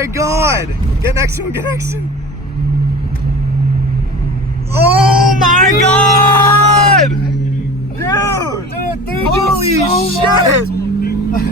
my god! Get next to him, get next to him. Oh my god! Dude! Dude, thank Holy you so shit! much.